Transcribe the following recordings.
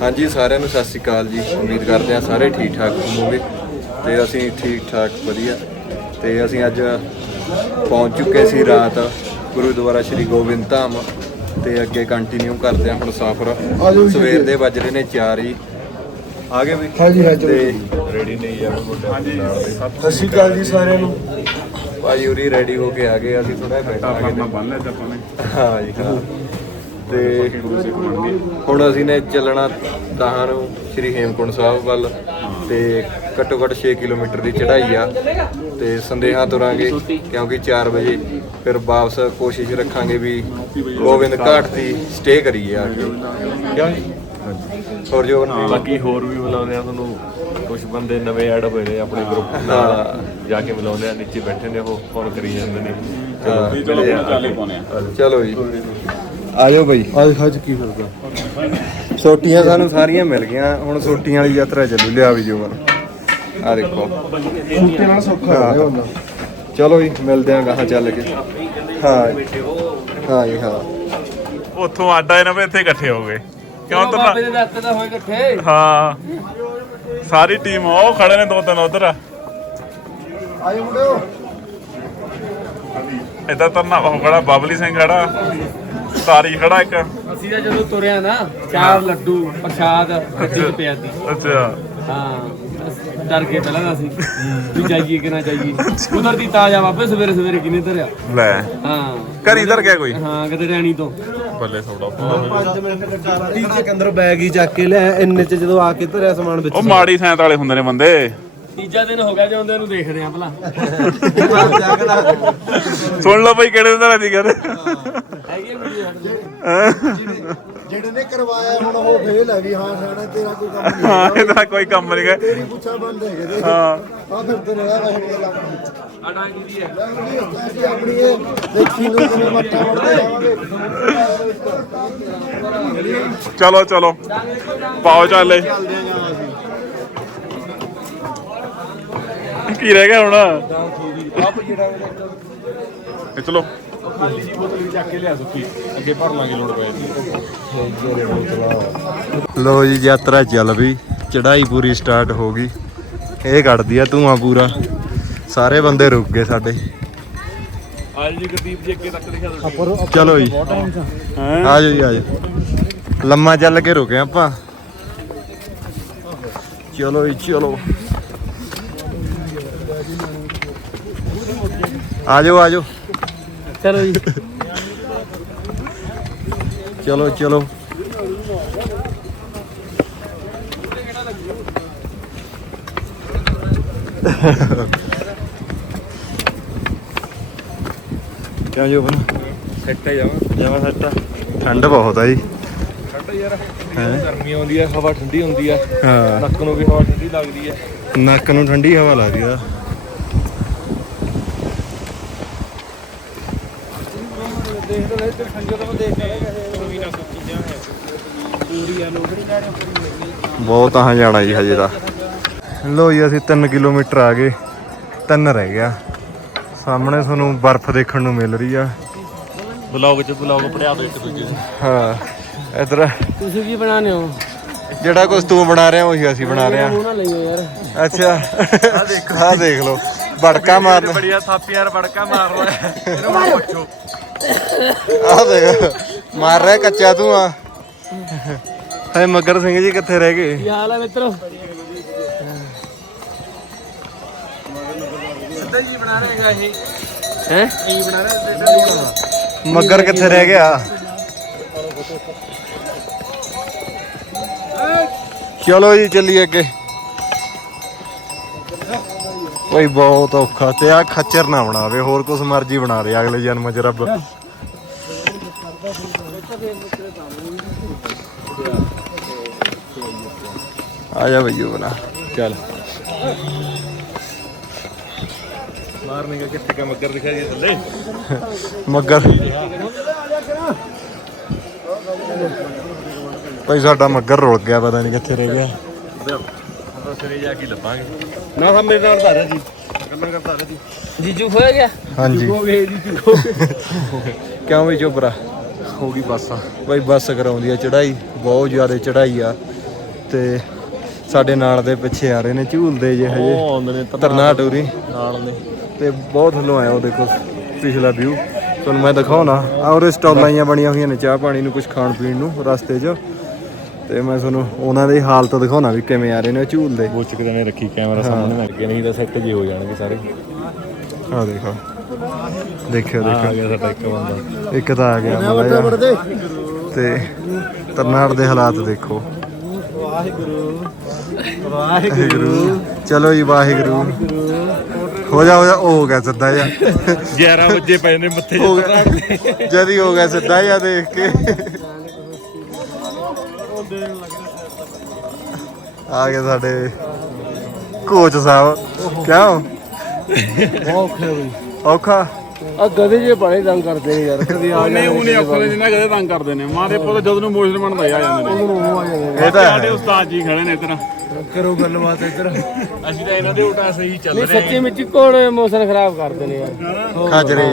ਹਾਂਜੀ ਸਾਰਿਆਂ ਨੂੰ ਸਤਿ ਸ਼੍ਰੀ ਅਕਾਲ ਜੀ। ਉਮੀਦ ਕਰਦੇ ਹਾਂ ਸਾਰੇ ਠੀਕ ਠਾਕ ਹੋਵੋਗੇ ਤੇ ਅਸੀਂ ਠੀਕ ਠਾਕ ਵਧੀਆ। ਤੇ ਅਸੀਂ ਅੱਜ ਪਹੁੰਚ ਚੁੱਕੇ ਸੀ ਰਾਤ ਗੁਰਦੁਆਰਾ ਸ਼੍ਰੀ ਗੋਬਿੰਦ ਧਾਮ ਤੇ ਅੱਗੇ ਕੰਟੀਨਿਊ ਕਰਦੇ ਹਾਂ ਹੁਣ ਸਫ਼ਰ ਸਵੇਰ ਦੇ ਵੱਜ ਰਹੇ ਨੇ 4 ਹੀ। ਆ ਗਏ ਵੀ? ਹਾਂਜੀ, ਹਾਂਜੀ। ਤੇ ਰੈਡੀ ਨਹੀਂ ਆ ਦੇ। ਸਤਿ ਸ਼੍ਰੀ ਅਕਾਲ ਜੀ ਸਾਰਿਆਂ ਨੂੰ। ਭਾਈ ਉਰੀ ਰੈਡੀ ਹੋ ਕੇ ਆ ਗਏ ਅਸੀਂ ਥੋੜਾ ਬੈਠਾਂਗੇ ਤੇ- ਬੰਨ ਲੈ ਤਾਂ ਪਾਣੇ ਹਾਂ ਜੀ ਹਾਂ। ਤੇ ਹੁਣ ਅਸੀਂ ਨੇ ਚੱਲਣਾ ਦਹਾਂ ਨੂੰ ਸ਼੍ਰੀ ਹੇਮਕੁੰਟ ਸਾਹਿਬ ਵੱਲ ਤੇ ਘੱਟੋ ਘੱਟ 6 ਕਿਲੋਮੀਟਰ ਦੀ ਚੜ੍ਹਾਈ ਆ ਤੇ ਸੰਦੇਹਾਂ ਤੁਰਾਂਗੇ ਕਿਉਂਕਿ 4 ਵਜੇ ਫਿਰ ਵਾਪਸ ਕੋਸ਼ਿਸ਼ ਰੱਖਾਂਗੇ ਵੀ ਗੋਬਿੰਦ ਘਾਟ ਦੀ ਸਟੇ ਕਰੀਏ ਆ ਕੇ। ਕਿਉਂ ਜੀ? ਹੋਰ ਜੋ ਬਾਕੀ ਹੋਰ ਵੀ ਮਿਲਾਉਂਦੇ ਆ ਤੁਹਾਨੂੰ ਕੁਝ ਬੰਦੇ ਨਵੇਂ ਐਡ ਹੋਏ ਨੇ ਆਪਣੇ ਗਰੁੱਪ ਨਾਲ ਜਾ ਕੇ ਮਿਲਾਉਂਦੇ ਆ ਨੀਚੇ ਬੈਠੇ ਨੇ ਉਹ ਫੋਨ ਕਰੀ ਜਾਂਦੇ ਨੇ। ਹਾਂ, ਚਲੋ ਚਾਲੇ ਪਾਉਣੇ ਆ। ਚਲੋ ਜੀ। ਆਜੋ ਬਈ। ਅੱਜ ਅੱਜ ਕੀ ਕਰਦਾ ਸੋਟੀਆਂ ਸਾਨੂੰ ਸਾਰੀਆਂ ਮਿਲ ਗਈਆਂ। ਹੁਣ ਸੋਟੀਆਂ ਵਾਲੀ ਯਾਤਰਾ ਚੱਲੂ ਲਿਆ ਵੀ ਜੋਗਨ ਆ ਦੇਖੋ। ਸੁੱਤੇ ਨਾਲ ਸੌਖਾ ਹੋ ਹੁੰਦਾ। ਚਲੋ ਜੀ ਮਿਲਦੇ ਆਂ ਗਾਹਾਂ ਚੱਲ ਕੇ। ਹਾਂ। ਹਾਂ ਜੀ ਹਾਂ। ਉੱਥੋਂ ਆਡਾ ਇਹਨਾਂ ਵੇ ਇੱਥੇ ਇਕੱਠੇ ਹੋ ਗਏ। ਕਿਉਂ ਤਾਂ ਦੇ ਦਾਤੇ ਦਾ ਹੋਏ ਇਕੱਠੇ। ਹਾਂ। ਸਾਰੀ ਟੀਮ ਉਹ ਖੜੇ ਨੇ ਦੋ ਤਿੰਨ ਉਧਰ। ਆਏ ਮੁੰਡਿਓ। ਇਧਰ ਤਰਨਾ ਉਹ ਖੜਾ ਬਬਲੀ ਸਿੰਘ ਖੜਾ। ਸਾਰੀ ਖੜਾ ਇੱਕ। ਅਸੀਂ ਤਾਂ ਜਦੋਂ ਤੁਰਿਆ ਨਾ ਚਾਰ ਲੱਡੂ ਪ੍ਰਸ਼ਾਦ ਗੱਡੀ 'ਚ ਪਿਆ ਸੀ ਅੱਛਾ। ਹਾਂ ਡਰ ਕੇ ਪਹਿਲਾਂ ਤਾਂ ਅਸੀਂ ਵੀ ਜਾਈਏ ਕਿ ਨਾ ਜਾਈਏ। ਕੁਦਰਤੀ ਤਾਜ਼ਾ ਵਾਪਸ ਸਵੇਰੇ ਸਵੇਰੇ ਕਿਨੇ ਧਰਿਆ? ਲੈ। ਹਾਂ। ਘਰ ਇਧਰ ਗਿਆ ਕੋਈ? ਹਾਂ ਕਿਤੇ ਰੈਣੀ ਤੋਂ। ਬੱਲੇ ਥੋੜਾ 5 ਮਿੰਟ ਗੱਡੀ ਚ ਅੰਦਰ ਬੈਗ ਹੀ ਚੱਕ ਕੇ ਲੈ ਇੰਨੇ ਚ ਜਦੋਂ ਆ ਕੇ ਧਰਿਆ ਸਮਾਨ ਵਿੱਚ। ਉਹ ਮਾੜੀ ਸੈਂਤ ਵਾਲੇ ਹੁੰਦੇ ਨੇ ਬੰਦੇ। ਤੀਜਾ ਦਿਨ ਹੋ ਗਿਆ ਜੇ ਆਉਂਦੇ ਨੂੰ ਦੇਖਦੇ ਆ ਭਲਾ। ਸੁਣ ਲਓ ਬਈ ਕਿਹੜੇ ਦਿਨ ਦੀ ਵੀਡੀਓ ਸਾਡੇ ਜਿਹੜੇ ਨੇ ਕਰਵਾਇਆ ਹੁਣ ਉਹ ਫੇਲ ਹੈ ਵੀ ਹਾਂ ਸਾਡਾ ਤੇਰਾ ਕੋਈ ਕੰਮ ਨਹੀਂ ਹਾਂ ਇਹਦਾ ਕੋਈ ਕੰਮ ਨਹੀਂ ਗਾ ਤੇਰੀ ਪੁੱਛਾ ਬੰਦ ਹੈਗੇ ਦੇ ਹਾਂ। ਆ ਫਿਰ ਤੇ ਰਿਹਾ ਵੈਸੇ ਗੱਲ ਆ ਡਾਂਗ ਦੀ ਹੈ। ਅਸੀਂ ਆਪਣੀ ਇਹ ਦੇਖੀ ਨੂੰ ਕਿਵੇਂ ਮੱਠਾ ਵੜਦੇ ਜਾਵਾਂਗੇ ਚਲੋ ਚਲੋ। ਪਾਓ ਚਾਲੇ। ਕੀ ਰਹਿ ਗਿਆ ਹੁਣ? ਇਹ ਚਲੋ ਲੋ ਜੀ, ਯਾਤਰਾ ਚੱਲ ਪਈ। ਚੜਾਈ ਪੂਰੀ ਸਟਾਰਟ ਹੋ ਗਈ। ਇਹ ਕੱਢਦੀ ਆ ਧੂਆਂ ਪੂਰਾ। ਸਾਰੇ ਬੰਦੇ ਰੁਕ ਗਏ ਸਾਡੇ। ਚਲੋ ਜੀ। ਆ ਜਾਓ ਜੀ, ਆ ਜਾਓ। ਲੰਮਾ ਚੱਲ ਕੇ ਰੁਕੇ ਆਪਾਂ। ਚਲੋ ਜੀ, ਚਲੋ। ਆ ਜਾਓ ਆ ਜਾਓ। ਚਲੋ ਜੀ। ਚਲੋ ਚਲੋ। ਕਿਉਂ ਜੋ ਬਣਾ ਸੈੱਟ ਜਾਵਾਂ। ਜਾਵਾ ਸੱਟਾ ਠੰਡ ਬਹੁਤ ਆ ਜੀ। ਠੰਡ ਯਾਰ। ਗਰਮੀ ਆਉਂਦੀ ਹੈ ਹਵਾ ਠੰਡੀ ਹੁੰਦੀ ਹੈ ਹਾਂ। ਨੱਕ ਨੂੰ ਵੀ ਹਵਾ ਠੰਡੀ ਲੱਗਦੀ ਹੈ ਨੱਕ ਨੂੰ ਠੰਡੀ ਹਵਾ ਲੱਗਦੀ ਆ। ਬਹੁਤ ਤਾਂ ਜਾਣਾ ਜੀ ਹਜੇ ਤਾਂ। ਲੋ ਜੀ ਅਸੀਂ 3 ਕਿਲੋਮੀਟਰ ਆ ਗਏ। ਤਿੰਨ ਰਹਿ ਗਿਆ। ਸਾਹਮਣੇ ਤੁਹਾਨੂੰ ਬਰਫ਼ ਦੇਖਣ ਨੂੰ ਮਿਲ ਰਹੀ ਆ। ਬਲੌਗ ਚ ਬਲੌਗ ਪੜਿਆ ਦੋ ਇੱਕ ਦੂਜੇ ਹਾਂ ਇਧਰ। ਤੁਸੀਂ ਕੀ ਬਣਾਉਂਦੇ ਹੋ? ਜਿਹੜਾ ਕੁਝ ਤੂੰ ਬਣਾ ਰਿਹਾ ਉਹੀ ਅਸੀਂ ਬਣਾ ਰਹੇ ਮੂੰਹ ਨਾ ਲਈਓ ਯਾਰ। ਆ ਅੱਛਾ। ਆ ਦੇਖ ਆ ਦੇਖ ਲਓ। ਬੜਕਾ ਮਾਰ ਬੜੀਆ ਥਾਪੀ ਯਾਰ ਬੜਕਾ ਮਾਰ ਰਿਹਾ ਇਹਨੂੰ ਹੁਣ ਪੁੱਛੋ। ਆ ਦੇਖ ਮਾਰ ਰਿਹਾ ਕੱਚਾ ਤੂੰ ਆ ਹਾਏ ਮਗਰ ਸਿੰਘ ਜੀ ਕਿੱਥੇ ਰਹਿ ਗਏ? ਕੀ ਹਾਲ ਹੈ ਮਿੱਤਰੋ? ਸਿੱਧਾ ਜੀ ਬਣਾ ਰਹੇਗਾ ਇਹ ਹੈ? ਕੀ ਬਣਾ ਰਿਹਾ ਮਗਰ ਕਿੱਥੇ ਰਹਿ ਗਿਆ? ਚਲੋ ਜੀ ਚੱਲੀਏ ਅੱਗੇ। ਕੋਈ ਬਹੁਤ ਔਖਾ ਤੇ ਆ ਖੱਚਰ ਨਾ ਬਣਾਵੇ ਹੋਰ ਕੁਛ ਮਰਜ਼ੀ ਬਣਾ ਦੇ ਅਗਲੇ ਜਨਮ ਚ ਰੱਬ। ਆ ਜਾ ਭਈਓ ਬਣਾ। ਚੱਲ। ਮਾਰਨੇ ਦਾ ਕਿੱਥੇ ਕਾ ਮੱਗਰ ਦਿਖਾ ਜੀ ਥੱਲੇ। ਮੱਗਰ। ਭਾਈ ਸਾਡਾ ਮੱਗਰ ਰੁਲ ਗਿਆ ਪਤਾ ਨਹੀਂ ਕਿੱਥੇ ਰਹਿ ਗਿਆ। ਸਵੇਰੇ ਜਾ ਕੇ ਲੱਭਾਂਗੇ। ਨਾ ਹਾਂ ਮੇਰੇ ਨਾਲ ਧਾਰਿਆ ਜੀ। ਗੱਲਾਂ ਕਰਦਾ ਰਿਹਾ ਜੀ। ਜੀਜੂ ਖੋਇਆ ਗਿਆ? ਹਾਂਜੀ। ਹੋ ਗਏ ਜੀਜੂ ਕਿਉਂ ਵੀ ਚੋਬਰਾ ਹੋ ਗਈ ਬੱਸ। ਭਾਈ ਬੱਸ ਕਰਾਉਂਦੀ ਆ ਚੜਾਈ ਬਹੁਤ ਜ਼ਿਆਦਾ ਚੜਾਈ ਆ। ਤੇ ਸਾਡੇ ਨਾਲ ਦੇ ਪਿੱਛੇ ਆ ਰਹੇ ਨੇ ਝੂਲਦੇ ਜੇ ਹਜੇ ਉਹ ਆਉਂਦੇ ਨੇ ਤਰਨਾ ਟੂਰੀ। ਨਾਲ ਨੇ। ਤੇ ਬਹੁਤ ਥੱਲੋਂ ਆਇਆ ਉਹ ਦੇਖੋ ਪਿਛਲਾ ਵਿਊ ਤੁਹਾਨੂੰ ਮੈਂ ਦਿਖਾਉਣਾ। ਆ ਉਰੇ ਸਟਾਲਾਂ ਬਣੀਆਂ ਹੋਈਆਂ ਨੇ ਚਾਹ ਪਾਣੀ ਨੂੰ ਕੁਝ ਖਾਣ ਪੀਣ ਨੂੰ ਰਸਤੇ 'ਚ। ਤੇ ਮੈਂ ਤੁਹਾਨੂੰ ਉਹਨਾਂ ਦੀ ਹਾਲਤ ਦਿਖਾਉਣਾ ਵੀ ਕਿਵੇਂ ਆ ਰਹੇ ਨੇ ਉਹ ਝੂਲਦੇ ਬੋਚ ਕੇ ਨੇ ਰੱਖੀ ਕੈਮਰਾ ਸਾਹਮਣੇ ਲੱਗ ਗਿਆ ਨਹੀਂ ਤਾਂ ਸੈੱਟ ਜੇ ਹੋ ਜਾਣਗੇ ਸਾਰੇ। ਆ ਦੇਖੋ। ਦੇਖਿਓ ਆ ਦੇਖੋ ਗਿਆ ਸਾਡਾ ਇੱਕ ਬੰਦਾ। ਇੱਕ ਤਾਂ ਆ ਗਿਆ ਜਿਹਾ। ਤੇ ਤਰਨਾੜ ਦੇ ਹਾਲਾਤ ਦੇਖੋ। ਵਾਹਿਗੁਰੂ। ਵਾਹਿਗੁਰੂ। ਚਲੋ ਜੀ ਵਾਹਿਗੁਰੂ। ਹੋ ਜਾ ਹੋ ਜਾ ਉਹ ਹੋ ਗਿਆ ਸਿੱਧਾ ਜਿਹਾ। 11 ਵਜੇ ਪਏ ਨੇ ਮੱਥੇ ਜਦ ਹੀ ਹੋ ਗਿਆ ਸਿੱਧਾ ਜਿਹਾ ਦੇਖ ਕੇ। ਆ ਗਏ ਸਾਡੇ ਕੋਚ ਸਾਹਿਬ। ਕਿਉਂ ਔਖਾ ਬਈ। ਔਖਾ? ਆ ਗਧੇ ਜੇ ਬੜੇ ਤੰਗ ਕਰਦੇ ਨੇ ਯਾਰ ਕਦੀ ਆ ਉਹਨੇ ਉਹਨੇ ਔਖੇ ਦੇ ਜਿੰਨਾ ਕਦੇ ਤੰਗ ਕਰਦੇ ਨੇ। ਮਾਂ ਦੇ ਪੁੱਤ ਜਦੋਂ ਨੂੰ ਮੋਸ਼ਨ ਬਣਦਾ ਆ ਜਾਂਦੇ ਨੇ। ਇਹ ਤਾਂ ਸਾਡੇ ਹੈ। ਉਸਤਾਦ ਜੀ ਖੜੇ ਨੇ ਇੱਧਰ। ਕਰੋ ਗੱਲਬਾਤ ਇੱਧਰ। ਅਸੀਂ ਤਾਂ ਇਹਨਾਂ ਦੇ ਉਲਟਾ ਸਹੀ ਚੱਲ ਨਹੀਂ ਸੱਚੀ ਮੁੱਚੀ ਕੋੜੇ ਮੌਸਮ ਖਰਾਬ ਕਰਦੇ ਨੇ ਯਾਰ। ਖਾਜਰੇ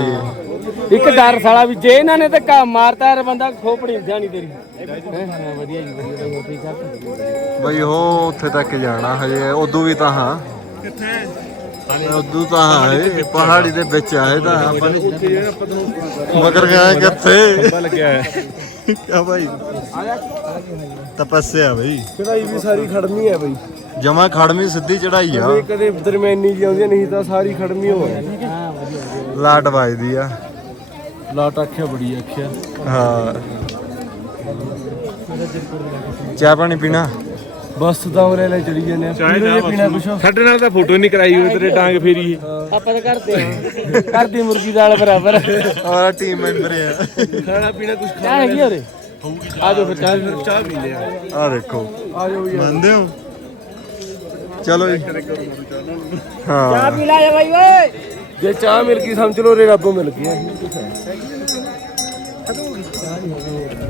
ਇੱਕ ਡਰ ਸਾਲਾ ਵੀ ਜੇ ਇਹਨਾਂ ਨੇ ਤੇ ਕੰਮ ਮਾਰਤਾ ਯਾਰ ਬੰਦਾ ਖੋਪੜੀ ਧਿਆਨੀ ਤੇਰੀ। ਹੈਂ? ਵਧੀਆ ਜੀ ਵਧੀਆ ਵਧੀਆ ਠੀਕ ਠਾਕ ਬਈ ਉਹ ਉੱਥੇ ਤੱਕ ਜਾਣਾ ਹਜੇ ਉਦੋਂ ਵੀ ਤਾਂ ਹਾਂ। ਕਿੱਥੇ? ਉਦੋਂ ਤਾਂ ਹਾਂ ਇਹ ਪਹਾੜੀ ਦੇ ਵਿੱਚ ਆਏ ਤਾਂ ਆਪਾਂ ਨੇ ਮਗਰ ਗਿਆ ਕਿੱਥੇ? ਲੱਗਿਆ ਹੈ। ਕਿਆ ਭਾਈ ਤਪੱਸਿਆ ਬਈ। ਚੜਾਈ ਵੀ ਸਾਰੀ ਖੜਮੀ ਹੈ ਬਈ। ਜਮਾ ਖੜਵੀਂ ਸਿੱਧੀ ਚੜਾਈ ਆ। ਕਦੇ ਦਰਮਿਆਨੀ ਜੀ ਆਉਂਦੀ ਨਹੀਂ ਤਾਂ ਸਾਰੀ ਖੜਮੀ ਹੋਏ ਲਾਟ ਵੱਜਦੀ ਆ। ਲਾਟ ਆਖਿਆ ਬੜੀ ਆਖਿਆ। ਹਾਂ। ਚਾਹ ਪਾਣੀ ਪੀਣਾ? ਬਸ ਤਾਂ ਉਰੇ ਲੈ ਚੜੀ ਜਾਂਦੇ ਆ। ਪੀਣਾ ਪੀਣਾ ਕੁਛ। ਸਾਡੇ ਨਾਲ ਤਾਂ ਫੋਟੋ ਨਹੀਂ ਕਰਾਈ ਹੋਈ ਤੇਰੇ ਡਾਂਗ ਫੇਰੀ। ਆਪਾਂ ਤਾਂ ਕਰਦੇ ਆ। ਕਰਦੀ ਮੁਰਗੀ ਦਾਲ ਬਰਾਬਰ। ਔਰ ਟੀਮ ਮੈਂਬਰ ਆ। ਖਾਣਾ ਪੀਣਾ ਕੁਛ ਚਾਹ ਹੈਗੀ ਉਰੇ? ਆ ਜਾਓ ਫਿਰ ਚਾਹ ਫਿਰ ਚਾਹ ਪੀ ਲਿਆ। ਆ ਦੇਖੋ। ਆ ਜਾਓ ਯਾਰ ਮੰਨਦੇ ਹੋ? ਚਲੋ ਜੀ। ਹਾਂ। ਪੀ ਲਾ ਜਾ ਬਾਈ ਓਏ। ਜੇ ਚਾਹ ਮਿਲ ਗਈ ਸਮਝ ਲਓ ਰੇ ਰੱਬੋਂ ਮਿਲ ਗਈ ਹੈ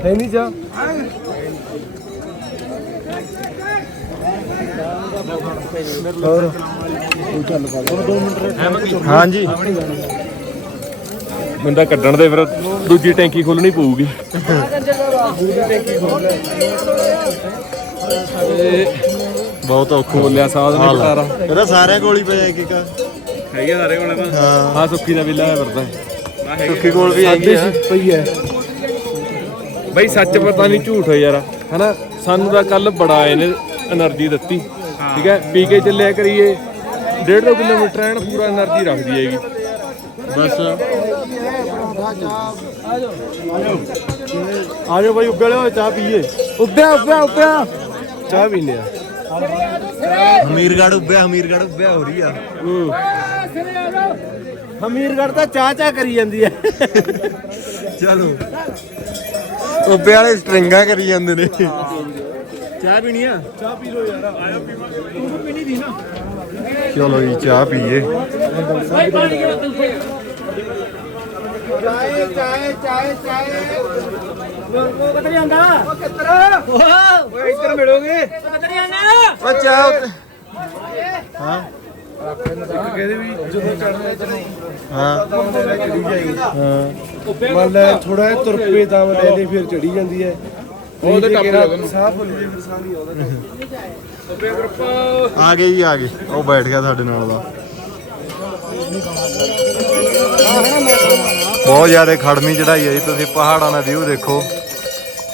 ਨਹੀਂ ਚਾਹ? ਹੋਰ? ਤੂੰ ਚੱਲ ਪਾ ਹੋਰ 2 ਮਿੰਟ ਰਹਿ ਹਾਂਜੀ। ਬੰਦਾ ਕੱਢਣ ਦੇ ਫਿਰ ਦੂਜੀ ਟੈਂਕੀ ਖੋਲਣੀ ਪਊਗੀ। ਬਹੁਤ ਔਖਾ ਬੋਲਿਆ ਸਾਧ ਨੇ ਕਟਾਰਾ ਇਹਦਾ ਸਾਰਿਆਂ ਕੋਲ ਹੀ ਪਿਆ ਇੱਕ ਇੱਕ। ਹੈਗੇ ਸਾਰੇ ਕੋਲੇ ਹੈਗੀ ਆ ਪਈ ਹੈ ਬਈ ਸੱਚ ਪਤਾ ਨਹੀਂ ਝੂਠ ਹੋਇਆ ਯਾਰ ਹਨਾ ਸਾਨੂੰ ਤਾਂ ਕੱਲ ਬੜਾ ਇਹਨੇ એનર્ਜੀ ਦਿੱਤੀ ਠੀਕ ਹੈ ਪੀ ਕੇ ਚੱਲਿਆ ਕਰੀਏ 1.5 ਕਿਲੋਮੀਟਰ ਐਨ ਪੂਰਾ એનર્ਜੀ ਰੱਖਦੀ ਹੈਗੀ ਬਸ ਆਜੋ ਭਾਈ ਉੱਬੇ ਵਾਲੇ ਚਾਹ ਪੀਏ ਉੱਬਿਆ ਉੱਬਿਆ ਉੱਬਿਆ ਚਾਹ ਪੀ ਲਿਆ ਹਮੀਰਗੜ ਉੱਬਿਆ ਹਮੀਰਗੜ ਉੱਬਿਆ ਹੋ ਰਹੀ ਆ। ਹਮੀਰਗੜ ਤਾਂ ਚਾਹ ਚਾਹ ਕਰੀ ਜਾਂਦੀ ਹੈ। ਚਲੋ। ਉੱਬੇ ਵਾਲੇ ਸਟ੍ਰਿੰਗਾਂ ਕਰੀ ਜਾਂਦੇ ਨੇ। ਚਾਹ ਪੀਣੀ ਆ? ਚਾਹ ਪੀ ਲੋ ਯਾਰ ਆਇਆ ਪੀਵਾ ਤੂੰ ਪੀਣੀ ਦੀ ਨਾ। ਚਲੋ ਜੀ ਚਾਹ ਪੀਏ। ਚਾਏ ਚਾਏ ਚਾਏ ਚਾਏ ਕਿੱਥੇ ਜਾਂਦਾ ਓਏ ਇੱਧਰ ਮਿਲੋਗੇ ਕਿੱਥੇ ਜਾਂਦਾ ਓ ਚਾਹ ਹਾਂ ਕਹਿੰਦੇ ਵੀ ਜਦੋਂ ਚੜਦੇ ਚੜਾਈ ਹਾਂ ਤਾਂ ਲੈ ਚੜੀ ਮੰਨ ਲੈ ਥੋੜਾ ਜਿਹਾ ਤੁਰ ਪਏ ਲੈ ਲੈ ਫਿਰ ਚੜੀ ਜਾਂਦੀ ਹੈ ਉਹ ਤਾਂ ਟੱਪ ਸਾਹ ਭੁੱਲ ਜੇ ਫਿਰ ਸਾਹ ਨਹੀਂ ਆਉਂਦਾ ਆ ਗਏ ਜੀ ਆ ਗਏ ਉਹ ਬੈਠ ਗਿਆ ਸਾਡੇ ਨਾਲ ਦਾ। ਬਹੁਤ ਜ਼ਿਆਦਾ ਖੜਮੀ ਚੜਾਈ ਹੈ ਜੀ ਤੁਸੀਂ ਪਹਾੜਾਂ ਦਾ ਵਿਊ ਦੇਖੋ।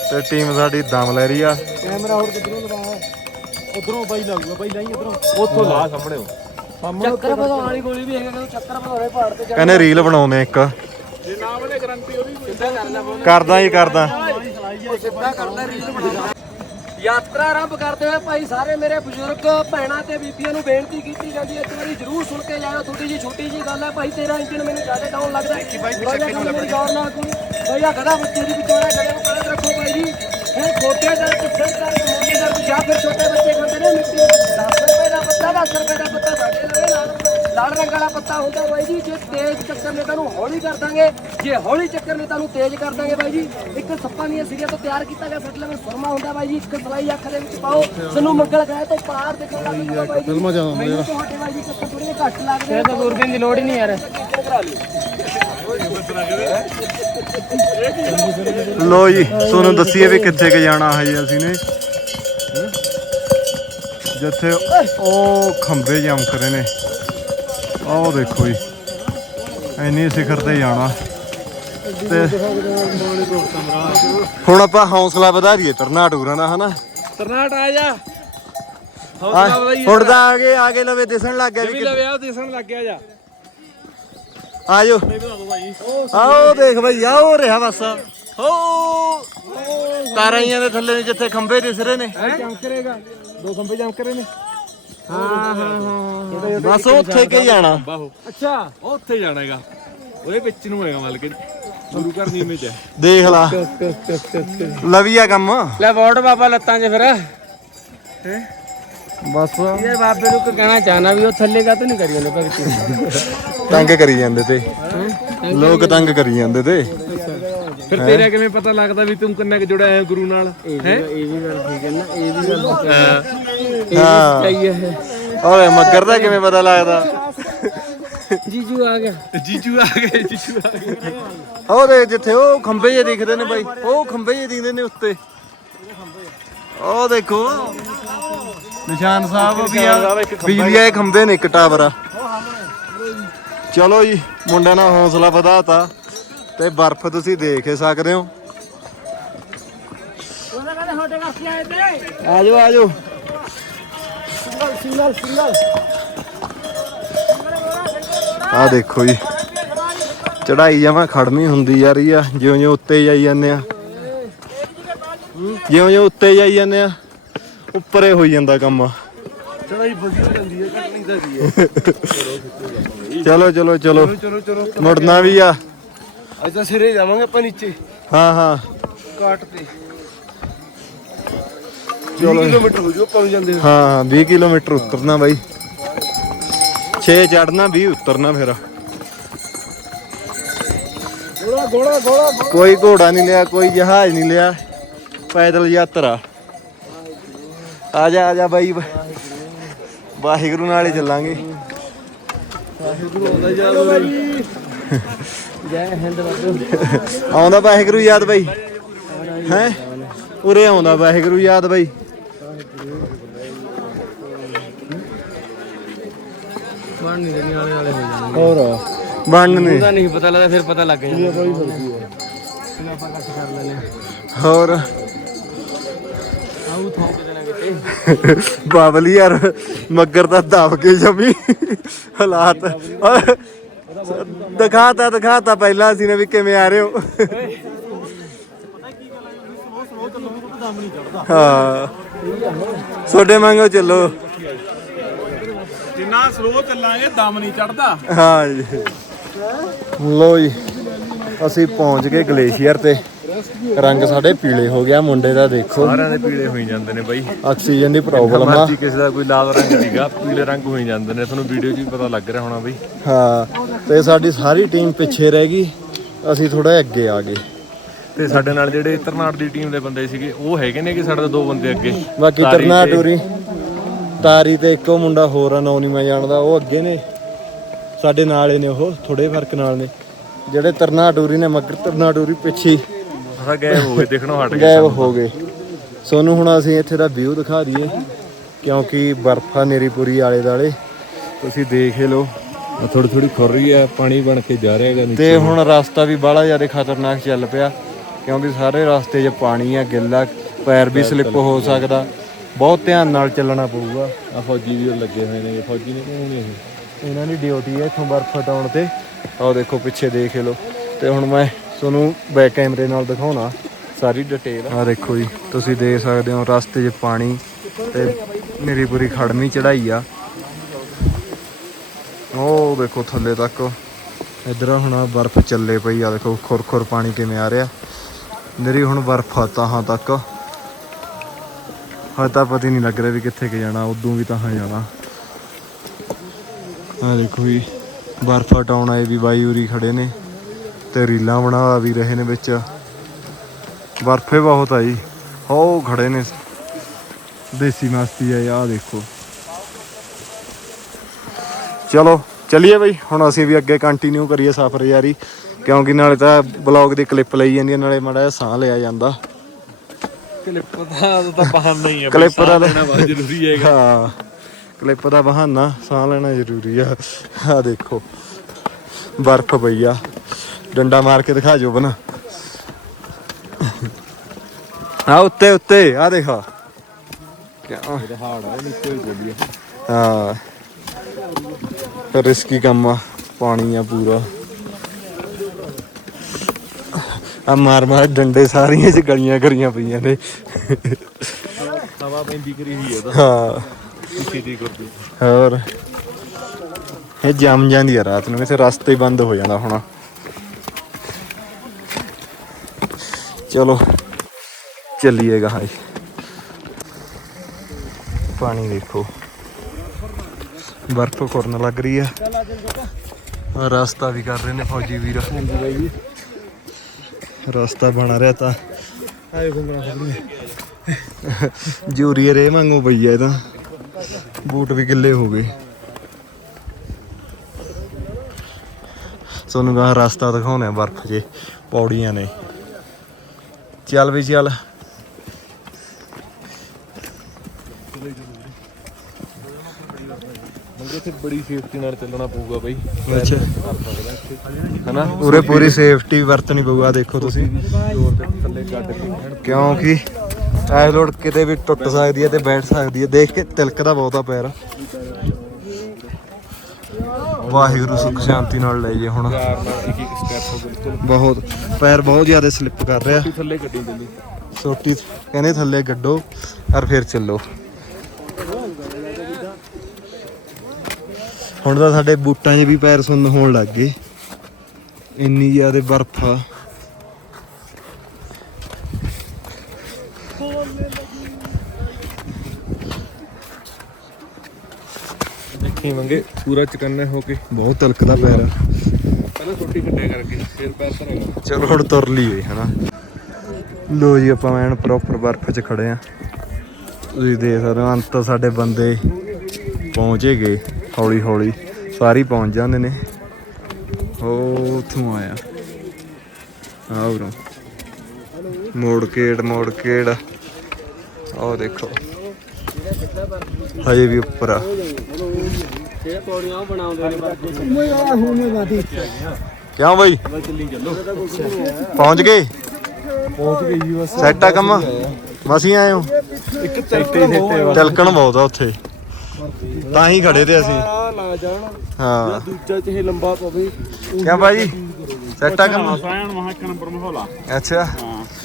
ਤੇ ਟੀਮ ਸਾਡੀ ਦਮ ਲੈ ਰਹੀ ਆ। ਕੈਮਰਾ ਹੋਰ ਕਿੱਧਰੋਂ ਲਵਾਇਆ ਉਧਰੋਂ ਬਾਈ ਲਾਊਗਾ ਬਾਈ ਲਾਈ ਉਧਰੋਂ। ਉੱਥੋਂ ਲਾ ਸਾਹਮਣੇ ਚੱਕਰ ਵਧਾਉਣ ਵਾਲੀ ਗੋਲੀ ਵੀ ਹੈਗਾ ਕਿ ਚੱਕਰ ਵਧਾਉਣੇ ਪਹਾੜ ਤੇ ਕਹਿੰਦੇ ਰੀਲ ਬਣਾਉਂਦੇ ਇੱਕ। ਕਰਦਾ ਜੀ ਕਰਦਾ। ਯਾਤਰਾ ਆਰੰਭ ਕਰਦੇ ਹੋਏ ਭਾਈ ਸਾਰੇ ਮੇਰੇ ਬਜ਼ੁਰਗ ਭੈਣਾਂ ਤੇ ਬੀਬੀਆਂ ਨੂੰ ਬੇਨਤੀ ਕੀਤੀ ਜਾਂਦੀ ਹੈ ਇੱਕ ਵਾਰੀ ਜ਼ਰੂਰ ਸੁਣ ਕੇ ਜਾਇਓ। ਥੋੜੀ ਜੀ ਛੋਟੀ ਜੀ ਗੱਲ ਹੈ ਭਾਈ ਤੇਰਾ ਇੰਜਨ ਮੈਨੂੰ ਜ਼ਿਆਦਾ ਡਾਊਨ ਲੱਗਦਾ ਹੈ। ਭਾਈ ਪਿੱਛੇ ਨਾਲ ਕੋਈ ਭਾਈ ਆ ਗਦਾ ਬੱਚੇ ਦੀ ਵਿਚੋੜਾ ਗਲੇ ਨੂੰ ਪਲਟ ਰੱਖੋ ਭਾਈ ਜੀ। ਇਹ ਛੋਟੇ ਦਰ ਪਿੱਛੇ ਦਰ ਮੋਟੀ ਦਰ ਜਾਂ ਫਿਰ ਛੋਟੇ ਬੱਚੇ ਖਾਂਦੇ ਨੇ ਮਿੱਟੀ 10 ਰੁਪਏ ਦਾ ਪੱਤਾ 10 ਰੁਪਏ ਦਾ ਪੱਤਾ ਸਾਡੇ ਲਵੇ ਲਾਲ ਲਾਲ ਰੰਗ ਵਾਲਾ ਪੱਤਾ ਹੁੰਦਾ ਬਾਈ ਜੀ। ਜੇ ਤੇਜ਼ ਚੱਕਰ ਨੇ ਤੁਹਾਨੂੰ ਹੌਲੀ ਕਰ ਦਾਂਗੇ। ਜੇ ਹੌਲੀ ਚੱਕਰ ਨੇ ਤੁਹਾਨੂੰ ਤੇਜ਼ ਕਰ ਦਾਂਗੇ ਬਾਈ ਜੀ। ਇੱਕ ਸੱਪਾਂ ਦੀਆਂ ਸਿਰੀਆਂ ਤੋਂ ਤਿਆਰ ਕੀਤਾ ਗਿਆ ਸੱਟ ਲਵੇ ਸੁਰਮਾ ਹੁੰਦਾ ਬਾਈ ਜੀ। ਇੱਕ ਸਲਾਈ ਅੱਖ ਦੇ ਵਿੱਚ ਪਾਓ। ਸਾਨੂੰ ਮੰਗਲ ਗਏ ਤੋਂ ਪਾਰ ਦੇਖਣ ਲੱਗ ਜੂਗਾ ਬਾਈ ਜੀ। ਫਿਲਮਾਂ ਜਾਵਾਂ ਮੈਨੂੰ ਤੁਹਾਡੇ ਬਾਈ ਜੀ ਚੱਕਰ ਥੋੜੇ ਘੱਟ ਲੱਗਦੇ ਇਹ ਤਾਂ ਦੂਰਬੀਨ ਦੀ ਲੋੜ ਹੀ ਨਹੀਂ ਯਾਰ। ਲੋ ਜੀ ਤੁਹਾਨੂੰ ਦੱਸੀਏ ਵੀ ਕਿੱਥੇ ਕ ਜਾਣਾ ਹੈ ਜੀ ਅਸੀਂ ਨੇ। ਜਿੱਥੇ ਉਹ ਖੰਭੇ ਜੰਮ ਰਹੇ ਨੇ। ਆਹ ਦੇਖੋ ਜੀ ਇੰਨੀ ਸਿਖਰ ਤੇ ਜਾਣਾ। ਤੇ ਹੁਣ ਆਪਾਂ ਹੌਸਲਾ ਵਧਾ ਦਈਏ ਤਰਨਾ ਟੂਰਾਂ ਦਾ ਹਨਾ? ਤਰਨਾਟ ਆ ਜਾ। ਆ, ਹੁਣ ਤਾਂ ਆਗੇ ਆਗੇ ਲਵੇ ਦਿਸਣ ਲੱਗ ਗਿਆ ਵੀ ਵੀ ਲਵੇ ਆ ਦਿਸਣ ਲੱਗ ਗਿਆ ਜਾ। ਆਜੋ। ਆਓ ਦੇਖ ਬਈ ਆਓ ਰਿਹਾ ਬਸ। ਹੋ। ਤਾਰਾਈਆਂ ਦੇ ਥੱਲੇ ਨੇ ਜਿੱਥੇ ਖੰਭੇ ਦਿਸ ਰਹੇ ਨੇ। ਚਮਕਰੇਗਾ ਦੋ ਖੰਭੇ ਚਮਕਰੇ ਨੇ। ਬਸ ਉੱਥੇ ਕੇ ਜਾਣਾ। ਅੱਛਾ। ਉੱਥੇ ਜਾਣਾ ਹੈਗਾ। ਉਹਦੇ ਵਿੱਚ ਨੂੰ ਹੈਗਾ ਮਤਲਬ ਕਿ ਗੁਰੂ ਘਰ ਚ। ਹੈ ਦੇਖ ਲਾ। ਲਵੀਆ ਕੰਮ। ਲੈ ਵੋਟ ਬਾਬਾ ਲੱਤਾਂ 'ਚ ਫਿਰ। ਬਸ। ਇਹ ਬਾਬੇ ਨੂੰ ਕਹਿਣਾ ਚਾਹਨਾ ਵੀ ਉਹ ਥੱਲੇ ਕਾ ਨਹੀਂ ਕਰੀ ਜਾਂਦੇ ਭਗਤੀ। ਤੰਗ ਕਰੀ ਜਾਂਦੇ ਤੇ। ਲੋਕ ਤੰਗ ਕਰੀ ਜਾਂਦੇ ਤੇ। ਫਿਰ ਤੇਰਾ ਕਿਵੇਂ ਪਤਾ ਲੱਗਦਾ ਵੀ ਤੂੰ ਕਿੰਨਾ ਕੁ ਜੁੜਿਆ ਹੈ ਗੁਰੂ ਨਾਲ? ਹੈ? ਇਹ ਵੀ ਗੱਲ ਠੀਕ ਹੈ ਨਾ ਇਹ ਵੀ ਗੱਲ ਹਾਂ। ਚਾਹੀਏ ਹੈ। ਓਏ ਮੱਗਰ ਦਾ ਕਿਵੇਂ ਪਤਾ ਲੱਗਦਾ? ਜੀਜੂ ਆ ਗਿਆ। ਜੀਜੂ ਆ ਗਏ ਜੀਜੂ ਆ ਗਏ ਉਹਦੇ ਜਿੱਥੇ ਉਹ ਖੰਭੇ ਜੇ ਦਿਖਦੇ ਨੇ ਬਾਈ ਉਹ ਖੰਭੇ ਜੇ ਦਿਖਦੇ ਨੇ ਉੱਤੇ। ਉਹ ਦੇਖੋ। ਨਿਸ਼ਾਨ ਸਾਹਿਬ ਵੀ ਆ ਬਿਜਲੀ ਦੇ ਖੰਭੇ ਨੇ ਇੱਕ ਟਾਵਰ ਆ। ਚਲੋ ਜੀ ਮੁੰਡਿਆਂ ਨਾਲ ਹੌਸਲਾ ਵਧਾਤਾ ਤੇ ਬਰਫ਼ ਤੁਸੀਂ ਦੇਖ ਹੀ ਸਕਦੇ ਹੋ। ਆਜੋ ਆਜੋ। ਆ ਦੇਖੋ ਜੀ ਚੜਾਈ ਜਾਵਾਂ ਖੜਮੀ ਹੁੰਦੀ ਜਾ ਰਹੀ ਆ ਜਿਉਂ ਜਿਉਂ ਉੱਤੇ ਜਾਈ ਜਾਂਦੇ ਆ। ਜਿਉਂ ਜਿਉਂ ਉੱਤੇ ਜਾਈ ਜਾਂਦੇ ਆ ਉੱਪਰੇ ਹੋਈ ਜਾਂਦਾ ਕੰਮ। ਚੜਾਈ ਵਧੀਆ ਜਾਂਦੀ ਹੈ ਕੱਟਣੀ ਤਾਂ ਦੀ ਹੈ। ਚਲੋ ਚਲੋ ਚਲੋ। ਚਲੋ ਚਲੋ ਮੁੜਨਾ ਵੀ ਆ। ਅੱਜ ਤਾਂ ਸਿਰੇ ਜਾਵਾਂਗੇ ਆਪਾਂ ਨੀਚੇ। ਹਾਂ ਹਾਂ। ਕਾਟ ਤੇ। 20 ਕਿਲੋਮੀਟਰ ਹੋ ਜੂ ਆਪਾਂ ਨੂੰ ਜਾਂਦੇ ਹਾਂ। ਹਾਂ 20 ਕਿਲੋਮੀਟਰ ਉਤਰਨਾ ਬਾਈ। 6 ਚੜਨਾ 20 ਉਤਰਨਾ ਫਿਰ। ਗੋਲਾ ਗੋਲਾ ਗੋਲਾ ਕੋਈ ਘੋੜਾ ਨਹੀਂ ਲਿਆ ਕੋਈ ਜਹਾਜ਼ ਨਹੀਂ ਲਿਆ। ਪੈਦਲ ਯਾਤਰਾ। ਆ ਜਾ ਆ ਜਾ ਬਾਈ। ਵਾਹਿਗੁਰੂ ਨਾਲ ਹੀ ਚੱਲਾਂਗੇ। ਜੈ ਹਿੰਦ ਆਉਂਦਾ ਵਾਹਿਗੁਰੂ ਯਾਦ ਬਾਈ। ਹੈ? ਉਰੇ ਆਉਂਦਾ ਵਾਹਿਗੁਰੂ ਯਾਦ ਬਾਈ। ਬਣ ਨਹੀਂ ਦੇਣੀ ਵਾਲੇ ਵਾਲੇ ਹੋ ਜਾਂਦੇ ਹੋਰ? ਬਣਨ। ਨੇ ਉਹਦਾ ਨਹੀਂ ਪਤਾ ਲੱਗਦਾ ਫਿਰ ਪਤਾ ਲੱਗ ਜਾਂਦਾ। ਫਿਰ ਆਪਾਂ ਕੱਟ ਕਰ ਲੈਨੇ ਹੋਰ? ਆਉ ਥੋਕ ਬਾਬਲੀ ਯਾਰ ਮੱਗਰ ਦਾ ਦਬ ਕੇ ਜਮੀ। ਹਾਲਾਤ। ਦਿਖਾਤਾ ਦਿਖਾਤਾ ਪਹਿਲਾਂ ਅਸੀਂ ਨੇ ਵੀ ਕਿਵੇਂ ਆ ਰਹੇ ਹੋ। ਹਾਂ। ਛੋਡੇ ਮੰਗੋ ਚੱਲੋ। ਜਿੰਨਾ ਸਲੋ ਚੱਲਾਂਗੇ ਦਮ ਨਹੀਂ ਚੜਦਾ। ਹਾਂ ਜੀ। ਲੋ ਜੀ ਅਸੀਂ ਪਹੁੰਚ ਗਏ ਗਲੇਸ਼ੀਅਰ ਤੇ। ਰੰਗ ਸਾਡੇ ਪੀਲੇ ਹੋ ਗਿਆ ਮੁੰਡੇ ਦਾ ਦੇਖੋ। ਸਾਰਿਆਂ ਦੇ ਪੀਲੇ ਹੋਈ ਜਾਂਦੇ ਨੇ ਬਾਈ। ਆਕਸੀਜਨ ਦੀ ਪ੍ਰੋਬਲਮ ਆ। ਮਰਜ਼ੀ ਕਿਸੇ ਦਾ ਕੋਈ ਲਾਲ ਰੰਗ ਸੀਗਾ ਪੀਲੇ ਰੰਗ ਹੋਈ ਜਾਂਦੇ ਨੇ। ਤੁਹਾਨੂੰ ਵੀਡੀਓ 'ਚ ਵੀ ਪਤਾ ਲੱਗ ਰਿਹਾ ਹੋਣਾ ਬਈ। ਹਾਂ ਤੇ ਸਾਡੀ ਸਾਰੀ ਟੀਮ ਪਿੱਛੇ ਰਹਿ ਗਈ। ਅਸੀਂ ਥੋੜਾ ਅੱਗੇ ਆ ਗਏ। ਤੇ ਸਾਡੇ ਨਾਲ ਜਿਹੜੇ ਤਰਨਾਟ ਦੀ ਟੀਮ ਦੇ ਬੰਦੇ ਸੀਗੇ ਉਹ ਹੈਗੇ ਨੇ ਕਿ ਸਾਡੇ ਤੋਂ ਦੋ ਬੰਦੇ ਅੱਗੇ? ਬਾਕੀ ਤਾਰੀ ਤਰਨਾ ਤੇ- ਟੂਰੀ ਤਾਰੀ ਤੇ ਇੱਕੋ ਮੁੰਡਾ ਹੋਰ ਆ ਨੌ ਨਹੀਂ ਮੈਂ ਜਾਣਦਾ ਉਹ ਅੱਗੇ ਨੇ। ਸਾਡੇ ਨਾਲ ਨੇ ਉਹ ਥੋੜੇ ਫ਼ਰਕ ਨਾਲ ਨੇ। ਜਿਹੜੇ ਤਰਨਾ ਟੂਰੀ ਨੇ ਮਗਰ ਤਰਨਾ ਟੂਰੀ ਪਿੱਛੇ ਹੀ ਸਾਰਾ ਗਏ ਹੋ ਗਏ ਦੇਖਣੋਂ ਹਟ ਗਏ ਗਾਇਬ ਹੋ ਗਏ। ਸੋਨੂੰ ਹੁਣ ਅਸੀਂ ਇੱਥੇ ਦਾ ਵਿਊ ਦਿਖਾ ਦਈਏ ਕਿਉਂਕਿ ਬਰਫਾ ਨੇਰੀ ਪੂਰੀ ਆਲੇ ਦਾਲੇ ਤੁਸੀਂ ਦੇਖ ਹੀ ਲਓ। ਥੋੜੀ ਥੋੜੀ ਖੁਰ ਰਹੀ ਹੈ ਪਾਣੀ ਬਣ ਕੇ ਜਾ ਰਿਹਾ ਹੈਗਾ ਤੇ ਹੁਣ ਰਸਤਾ ਵੀ ਬਾਹਲਾ ਜ਼ਿਆਦਾ ਖਤਰਨਾਕ ਚੱਲ ਪਿਆ ਕਿਉਂਕਿ ਸਾਰੇ ਰਸਤੇ 'ਚ ਪਾਣੀ ਆ ਗਿੱਲਾ ਪੈਰ ਵੀ ਸਲਿੱਪ ਹੋ ਸਕਦਾ। ਬਹੁਤ ਧਿਆਨ ਨਾਲ ਚੱਲਣਾ ਪਊਗਾ। ਆ ਫੌਜੀ ਵੀ ਲੱਗੇ ਹੋਏ ਨੇ ਫੌਜੀ ਨੇ ਕਿਉਂ ਨਹੀਂ ਇਹ? ਇਹਨਾਂ ਦੀ ਡਿਊਟੀ ਹੈ ਇੱਥੋਂ ਬਰਫ਼ ਹਟਾਉਣ ਤੇ। ਆਹ ਦੇਖੋ ਪਿੱਛੇ ਦੇਖ ਲਓ। ਤੇ ਹੁਣ ਮੈਂ ਤੁਹਾਨੂੰ ਬੈਕ ਕੈਮਰੇ ਨਾਲ ਦਿਖਾਉਣਾ। ਸਾਰੀ ਡਿਟੇਲ ਆਹ ਦੇਖੋ ਜੀ ਤੁਸੀਂ ਦੇਖ ਸਕਦੇ ਹੋ ਰਸਤੇ 'ਚ ਪਾਣੀ ਤੇ ਮੇਰੀ ਪੂਰੀ ਖੜਮੀ ਚੜਾਈ ਆ। ਉਹ ਦੇਖੋ ਥੱਲੇ ਤੱਕ। ਇਧਰ ਹੁਣ ਬਰਫ਼ ਚੱਲੇ ਪਈ ਆ ਦੇਖੋ ਖੁਰ ਖੁਰ ਪਾਣੀ ਕਿਵੇਂ ਆ ਰਿਹਾ। ਮੇਰੀ ਹੁਣ ਬਰਫ਼ ਆ ਤਾਹਾਂ ਤੱਕ। ਹਾਂ ਤਾਂ ਪਤਾ ਨਹੀਂ ਲੱਗ ਰਿਹਾ ਵੀ ਕਿੱਥੇ ਕਿ ਜਾਣਾ ਉਦੋਂ ਵੀ ਤਾਹਾਂ ਜਾਣਾ। ਆ ਦੇਖੋ ਜੀ ਬਰਫ਼ ਹਟਾਉਣ ਆਏ ਵੀ ਬਾਈ ਉਰੀ ਖੜੇ ਨੇ। ਤੇ ਰੀਲਾਂ ਬਣਾ ਵੀ ਰਹੇ ਨੇ ਵਿੱਚ। ਬਰਫ਼ੇ ਬਹੁਤ ਆ ਜੀ। ਹੋ ਖੜੇ ਨੇ। ਦੇਸੀ ਮਸਤੀ ਆ ਆ ਦੇਖੋ। ਚਲੋ ਚਲਿਏ ਬਈ। ਹੁਣ ਅਸੀਂ ਵੀ ਅੱਗੇ ਕੰਟੀਨਿਊ ਕਰੀਏ ਸਫ਼ਰ ਯਾਰੀ ਕਿਉਂਕਿ ਨਾਲੇ ਤਾਂ ਬਲੌਗ ਦੀ ਕਲਿੱਪ ਲਈ ਜਾਂਦੀ ਨਾਲੇ ਮਾੜਾ ਸਾਹ ਲਿਆ ਜਾਂਦਾ। ਕਲਿੱਪ ਦਾ ਤਾਂ ਬਹਾਨਾ ਹੀ ਹੈ ਕਲਿੱਪ ਦਾ ਲੈਣਾ ਬਹੁਤ ਜ਼ਰੂਰੀ ਹੈਗਾ। ਹਾਂ ਕਲਿੱਪ ਦਾ ਬਹਾਨਾ ਸਾਹ ਲੈਣਾ ਜ਼ਰੂਰੀ ਆ। ਆ ਦੇਖੋ ਬਰਫ਼ ਪਈ ਆ। ਡੰਡਾ ਮਾਰ ਕੇ ਦਿਖਾ ਜੋ ਬਣਾ। ਆ ਉੱਤੇ ਉੱਤੇ ਆ ਦੇਖਾ। ਕਿਆ? ਆ ਹੀ ਹਾਂ। ਰਿਸਕੀ ਕੰਮ ਆ ਪਾਣੀ ਆ ਪੂਰਾ। ਆ ਮਾਰ ਮਾਰ ਡੰਡੇ ਸਾਰੀਆਂ ਚ ਗਲੀਆਂ ਕਰੀਆਂ ਪਈਆਂ ਨੇ। ਹਵਾ ਪੈਂਦੀ ਕਰੀ ਹੋਈ ਉਹਦਾ ਹਾਂ। ਪਿੱਛੇ ਦੀ ਗੁਰਦੀ ਹੋਰ। ਇਹ ਜੰਮ ਜਾਂਦੀ ਆ ਰਾਤ ਨੂੰ ਵੈਸੇ ਰਸਤੇ ਹੀ ਬੰਦ ਹੋ ਜਾਂਦਾ ਹੁਣ। ਚਲੋ ਚੱਲੀਏਗਾ ਹਾਈ ਪਾਣੀ ਦੇਖੋ ਬਰਫ਼ ਕੁਰਨ ਲੱਗ ਰਹੀ ਆ। ਰਸਤਾ ਵੀ ਕਰ ਰਹੇ ਨੇ ਫੌਜੀ ਵੀਰ। ਹਾਂਜੀ ਬਾਈ ਜੀ। ਰਸਤਾ ਬਣਾ ਰਿਹਾ ਤਾਂ। ਆਏ ਘੁੰਮਣਾ ਜੂਰੀਏ ਰੇ ਮੰਗੋ ਪਈ ਇਹ ਤਾਂ। ਬੂਟ ਵੀ ਗਿੱਲੇ ਹੋ ਗਏ। ਤੁਹਾਨੂੰ ਗਾ ਰਸਤਾ ਦਿਖਾਉਣਾ ਬਰਫ਼ 'ਚ ਪੌੜੀਆਂ ਨੇ। ਚੱਲ ਵੀ ਚੱਲ। ਬੜੀ ਸੇਫਟੀ ਨਾਲ ਚੱਲਣਾ ਪਊਗਾ ਬਈ। ਅੱਛਾ। ਹਨਾ? ਪੂਰੇ ਪੂਰੀ ਸੇਫਟੀ ਵਰਤਣੀ ਪਊਗਾ ਦੇਖੋ ਤੁਸੀਂ। ਜ਼ੋਰ ਤੇ ਥੱਲੇ ਗੱਡ ਕੇ ਕਿਉਂਕਿ ਐ ਲੋਡ ਕਿਤੇ ਵੀ ਟੁੱਟ ਸਕਦੀ ਹੈ ਤੇ ਬੈਠ ਸਕਦੀ ਹੈ। ਦੇਖ ਕੇ ਤਿਲਕਦਾ ਬਹੁਤਾ ਪੈਰ। ਵਾਹਿਗੁਰੂ ਸੁਖ ਸ਼ਾਂਤੀ ਨਾਲ ਲੈ ਜੇ ਹੁਣ। ਪਿਆਰ ਨਾਲ ਇੱਕ ਇੱਕ ਸਟੈਪ ਬਿਲਕੁਲ। ਬਹੁਤ ਪੈਰ ਬਹੁਤ ਜ਼ਿਆਦਾ ਸਲਿੱਪ ਕਰ ਰਿਹਾ। ਥੱਲੇ ਗੱਡੀ ਦਿੱਲੀ ਸੋਟੀ ਕਹਿੰਦੇ ਥੱਲੇ ਗੱਡੋ ਔਰ ਫਿਰ ਚੱਲੋ। ਹੁਣ ਤਾਂ ਸਾਡੇ ਬੂਟਾਂ 'ਚ ਵੀ ਪੈਰ ਸੁੰਨ ਹੋਣ ਲੱਗ ਗਏ। ਇੰਨੀ ਜ਼ਿਆਦਾ ਬਰਫ਼ ਆ। ਦੇਖੀ ਮੰਗੇ, ਪੂਰਾ ਚਕੰਨੇ ਹੋ ਕੇ। ਬਹੁਤ ਤਲਕਦਾ ਪੈਰ ਆ। ਪਹਿਲਾਂ ਛੋਟੀ ਕੱਟਿਆ ਕਰਕੇ, ਫਿਰ ਪੈਰ ਧਰੇਗਾ ਚਲੋ ਹੁਣ ਤੁਰ ਲਈਏ, ਹਨਾ। ਲੋ ਜੀ, ਆਪਾਂ ਐਨ ਪ੍ਰੋਪਰ ਬਰਫ਼ 'ਚ ਖੜੇ ਆ। ਤੁਸੀਂ ਦੇਖ ਸਕਦੇ ਹੋ, ਅੰਤ ਸਾਡੇ ਬੰਦੇ ਪਹੁੰਚੇ ਗਏ ਹੌਲੀ ਹੌਲੀ ਸਾਰੀ ਪਹੁੰਚ ਜਾਂਦੇ ਨੇ। ਉਹ ਉੱਥੋਂ ਆਇਆ। ਆਹ ਉਰੋਂ। ਮੋੜ ਕੇੜ ਮੋੜ ਕੇੜ ਆਹ ਦੇਖੋ। ਹਜੇ ਵੀ ਉੱਪਰ ਆ। ਜਿਹੜੇ ਪੌੜੀਆਂ ਉਹ ਬਣਾਉਂਦੇ ਨੇ ਕਿਉਂ ਬਈ? ਪਹੁੰਚ ਗਏ? ਪਹੁੰਚ ਗਈ ਜੀ ਬਸ। ਸੈੱਟ ਆ ਕੰਮ? ਮਸੀਂ ਆਏ ਹੋ? ਇੱਕ ਤੱਕੇ ਸੈੱਟੇ ਤਿਲਕਣ ਬਹੁਤ ਆ ਉੱਥੇ। ਤਾਂ ਹੀ ਖੜੇ ਤੇ ਅਸੀਂ। ਨਾ ਜਾਣ। ਹਾਂ। ਦੂਜਾ ਚ ਇਹ ਲੰਬਾ ਪਵੇ। ਕਿਆ ਬਾਜੀ ਸੈੱਟ ਆ ਕੰਮ? ਸਾਇਣ ਮਹਾ ਇੱਕ ਨੰਬਰ ਮਹੌਲਾ ਅੱਛਾ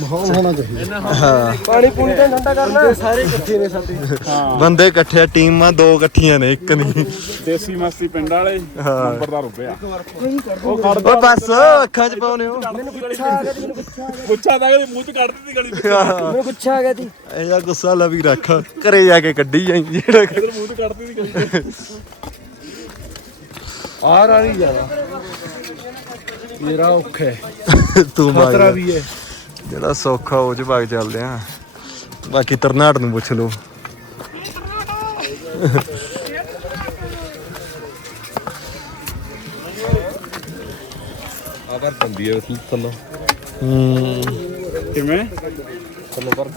ਮਾਹੌਲ ਹੋਣਾ ਚਾਹੀਦਾ। ਹਾਂ। ਪਾਣੀ ਪੂਣੀ ਤੇ ਠੰਡਾ ਕਰਨਾ ਸਾਰੇ ਇਕੱਠੇ ਨੇ ਸਾਡੇ। ਬੰਦੇ ਇਕੱਠੇ ਆ, ਟੀਮਾਂ ਦੋ ਇਕੱਠੀਆਂ ਨੇ ਇੱਕ ਨਹੀਂ। ਦੇਸੀ ਮਸਤੀ ਪਿੰਡ ਵਾਲੇ ਹਾਂ। ਨੰਬਰ ਦਾ ਰੁਪਿਆ ਓ ਬਸ ਅੱਖਾਂ 'ਚ ਪਾਉਨੇ ਹੋ। ਪੁੱਛਾ ਤਾਂ ਇਹਦੇ ਮੂੰਹ ਚ ਕੱਢ ਦਿੱਤੀ ਗਲੀ ਮੈਨੂੰ ਪੁੱਛਿਆ ਆ ਗਿਆ ਤੀ ਇਹਦਾ ਗੁੱਸਾ ਲਾ ਵੀ ਰੱਖ ਘਰੇ ਜਾ ਕੇ ਕੱਢੀ ਜਾਈ ਜਿਹੜਾ ਇਹਦੇ ਮੂੰਹ ਚ ਕੱਢ ਦਿੱਤੀ ਗਲੀ ਆ ਰਾਣੀ ਜ਼ਿਆਦਾ। ਮੇਰਾ ਔਖਾ ਹੈ। ਤੂੰ ਬਾਗ ਖਤਰਾ ਜਾ। ਵੀ ਹੈ। ਜਿਹੜਾ ਸੌਖਾ ਉਹ ਚ ਭਾਗ ਚੱਲਦੇ ਆ। ਬਾਕੀ ਤਰਨਾਟ ਨੂੰ ਪੁੱਛ ਲਓ। ਆ ਪਰ ਪੰਦੀ ਹੈ ਥੱਲੋਂ। ਹੂੰ ਕਿਵੇਂ? ਥੱਲੋਂ ਭਰ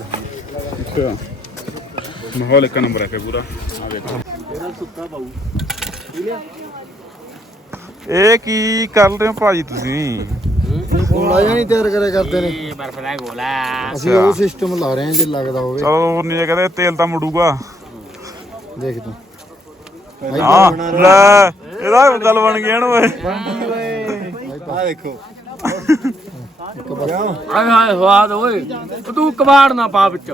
ਅੱਛਾ। ਮਾਹੌਲ ਇੱਕ ਨੰਬਰ ਹੈ ਫੇ ਪੂਰਾ। ਆ ਦੇਖੋ ਇਹ ਕੀ ਕਰ ਰਹੇ ਹੋ ਭਾਜੀ ਤੁਸੀਂ? ਗੋਲਾ ਜਾਂ ਨਹੀਂ ਤਿਆਰ ਕਰੇ ਕਰਦੇ ਨੇ। ਇਹ ਬਰਫ ਦਾ ਗੋਲਾ। ਅਸੀਂ ਉਹ ਸਿਸਟਮ ਲਾ ਰਹੇ ਹਾਂ ਜੇ ਲੱਗਦਾ ਹੋਵੇ। ਚਲੋ ਹੋਰ ਨਹੀਂ ਕਹਿੰਦੇ ਤੇਲ ਤਾਂ ਮੁੜੂਗਾ। ਦੇਖ ਤੂੰ। ਹਾਂ ਲੈ ਇਹਦਾ ਗੱਲ ਬਣ ਗਈ ਇਹਨੂੰ ਓਏ। ਆ ਦੇਖੋ। ਆਏ ਹਾਏ ਸਵਾਦ ਓਏ। ਤੂੰ ਕਬਾੜ ਨਾ ਪਾ ਵਿੱਚ।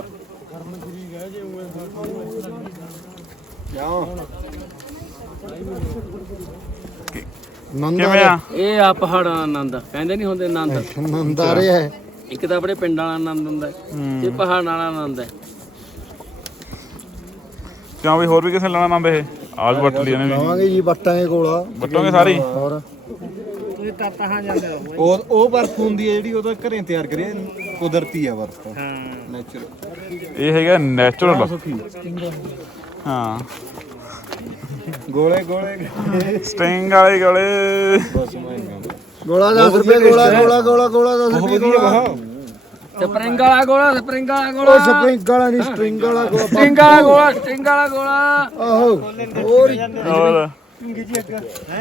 ਕਿਵੇਂ ਆ? ਇਹ ਆ ਪਹਾੜਾਂ ਦਾ ਆਨੰਦ ਕਹਿੰਦੇ ਨਹੀਂ ਹੁੰਦੇ ਆਨੰਦ ਨੰਦਾਰੇ ਹੈ। ਇੱਕ ਤਾਂ ਆਪਣੇ ਪਿੰਡਾਂ ਵਾਲਾ ਆਨੰਦ ਹੁੰਦਾ ਹੈ, ਤੇ ਪਹਾੜਾਂ ਵਾਲਾ ਆਨੰਦ ਹੈ। ਕਿਉਂ ਵੀ ਹੋਰ ਵੀ ਕਿਸੇ ਲੈਣਾ ਨੰਦ ਇਹ? ਆ ਵੀ ਵੱਟ ਲਈ ਇਹਨੇ ਵੀ। ਆਵਾਂਗੇ ਜੀ ਵੱਟਾਂਗੇ ਗੋਲਾ ਵੱਟੋਗੇ ਸਾਰੀ? ਹੋਰ। ਤੁਸੀਂ ਤਾਂ ਤਾਂ ਜਾਂਦੇ ਹੋ। ਉਹ ਉਹ ਬਰਫ ਹੁੰਦੀ ਹੈ ਜਿਹੜੀ ਉਹਦਾ ਘਰੇ ਤਿਆਰ ਕਰੀ ਕੁਦਰਤੀ ਆ ਬਰਫ। ਹਾਂ। ਨੇਚਰ ਇਹ ਹੈਗਾ ਨੈਚੁਰਲ ਹਾਂ। ਗੋਲੇ ਗੋਲੇ ਸਟਿੰਗ ਵਾਲੇ ਗਲੇ। ਗੋਲਾ 10 ਰੁਪਏ ਗੋਲਾ ਗੋਲਾ। ਗੋਲਾ ਗੋਲਾ 10 ਰੁਪਏ ਗੋਲਾ। ਸਪਰਿੰਗ ਵਾਲਾ ਗੋਲਾ ਸਪਰਿੰਗ ਵਾਲਾ ਗੋਲਾ। ਸਪਰਿੰਗ ਵਾਲਾ ਨਹੀਂ ਸਟ੍ਰਿੰਗ ਵਾਲਾ ਗੋਲਾ। ਸਟਿੰਗ ਵਾਲਾ ਗੋਲਾ ਸਟਿੰਗ ਵਾਲਾ ਗੋਲਾ। ਆਹੋ ਹੋਰ ਹੀ। ਹੋਰ।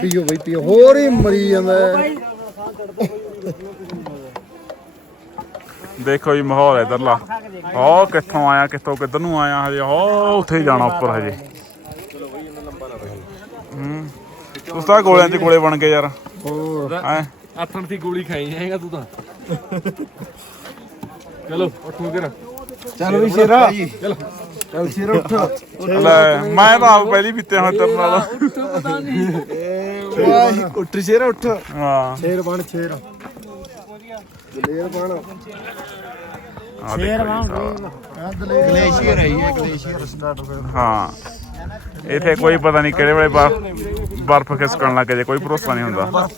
ਪੀਓ ਬਈ ਪੀਓ। ਹੋਰ ਹੀ ਮਰੀ ਜਾਂਦਾ ਹੈ। ਦੇਖੋ ਜੀ ਮਾਹੌਲ ਇਧਰਲਾ। ਉਹ ਕਿੱਥੋਂ ਆਇਆ ਕਿੱਥੋਂ ਕਿੱਧਰ ਨੂੰ ਆਇਆ ਹਜੇ? ਉਹ ਉੱਥੇ ਜਾਣਾ ਉੱਪਰ ਹਜੇ ਹੂੰ ਉਸ ਤਾਂ ਗੋਲਿਆਂ 'ਚ ਗੋਲੇ ਬਣ ਗਏ ਯਾਰ। ਹੈਂ? ਆਥਣ ਦੀ ਗੋਲੀ ਖਾਈ ਜਾਏਗਾ ਤੂੰ ਤਾਂ। ਚਲੋ ਉੱਠੋ ਕਿਰ ਚੱਲ ਵੀ ਸ਼ੇਰਾ ਚੱਲ। ਚੱਲ ਸ਼ੇਰਾ ਉੱਠ। ਲੈ ਮੈਂ ਤਾਂ ਆਪ ਪਹਿਲੀ ਪੀਤੇ ਹਾਂ ਤੇਰੇ ਨਾਲ। ਵਾਹੀ ਉੱਠ ਸ਼ੇਰਾ ਉੱਠ। ਹਾਂ। ਸ਼ੇਰ ਬਣ ਸ਼ੇਰ। ਦਲੇਰ ਬਣ। ਸ਼ੇਰ ਗਲੇਸ਼ੀਅਰ ਹੈ ਇਹ ਗਲੇਸ਼ੀਅਰ। ਸਟਾਰਟ ਹਾਂ। ਇਥੇ ਕੋਈ ਪਤਾ ਨਹੀਂ ਕਿਹੜੇ ਵੇਲੇ ਬਰਫ ਬਰਫ ਖਿਸਕਣ ਲੱਗ ਜੇ ਕੋਈ ਭਰੋਸਾ ਨਹੀਂ ਹੁੰਦਾ।